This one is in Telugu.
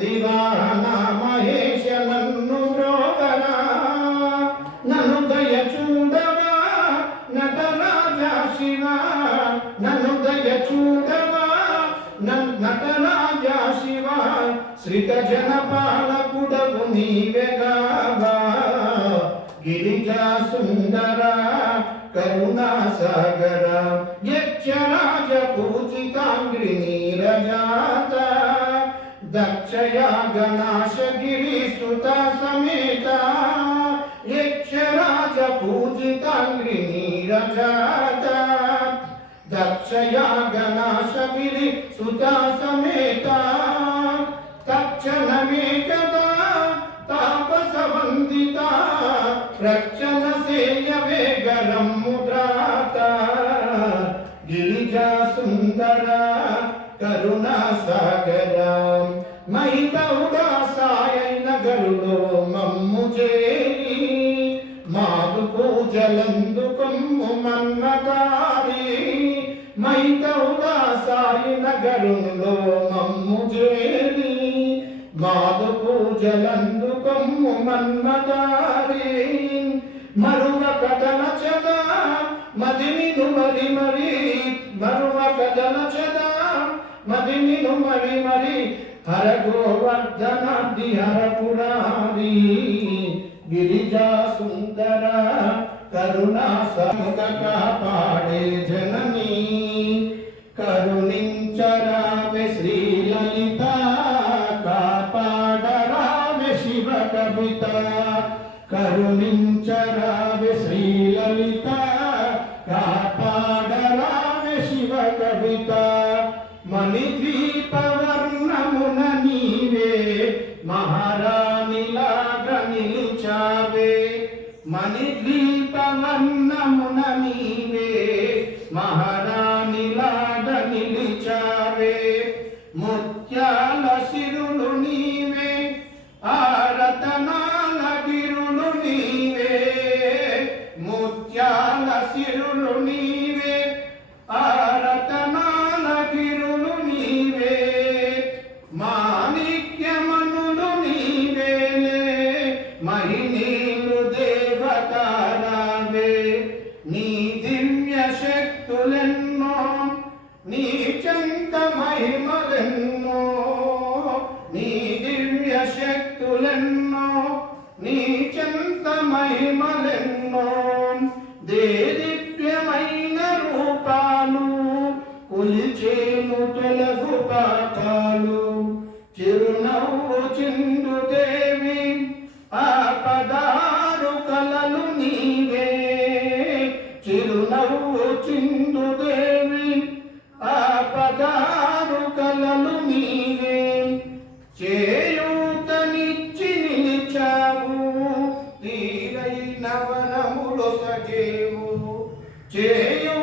దివానా మహేష నన్ను బ్రోకరా నన్ను దయ చూడవా నటరాజా శివ. నన్ను దయ చూడవా నటరాజా శివ. శ్రీత జన పాలకుడవు నీవే కావా గిరిజా సుందర కరుణా సాగర యక్షరాజ పూజితాంగ్రి నీరజాత. दक्षया गणाश गिरी गणाशगिरिसुता समेता यक्षराजपूजिताङ्घ्रिनीरजाता दक्षया गणाश गिरी गणाशगिरिसुता समेता तक्षणमेकदा तापसवन्दिता प्रक्षणसेयवेगरं मुद्राता। गिरि కరుణా సాగర. మహితౌడా సాయైన గరుడో మమ్ము చేరి మాకు పూజలందుకొమ్ము మన్నదారి మైతౌగా సాయి నగరులో మమ్ము చేరి మాదు పూజలందుకొమ్ము మన్నదారి మరువ కథన చదా మదిని మరి మరి మరువ కథన చద. మదినిను మరి మరి హర గోవర్ధనాది హర పురాణి గిరిజా సుందర కరుణా సముగ కాపాడే జననీ కరుణించరామె శ్రీ లలిత కాపాడరావే శివ కవిత కరుణించరామె శ్రీ లలిత కాపాడరావే శివ కవిత మణిద్వీపవర్ణమున నీవే మహారాణిలాగా నిలిచావే. మణిద్వీపవర్ణమున నీవే మహారాణిలాగా నిలిచావే. ముత్యాల మహినీలు దేవతారావే నీ దివ్య శక్తులెన్నో నీ చంత మహిమలెన్నో. నీ దివ్య శక్తులెన్నో నీ చంత మహిమలెన్నో. దేదివ్యమైన రూపాలు కొలిచేను తొలగు పాఠాలు. చిరునవ్వు చిన్న వచ్చిందు దేవి ఆ పదారు కలలు నీవే. చేయూతనిచ్చి నిలిచావు తీరైన వరములు సగేవు చేయు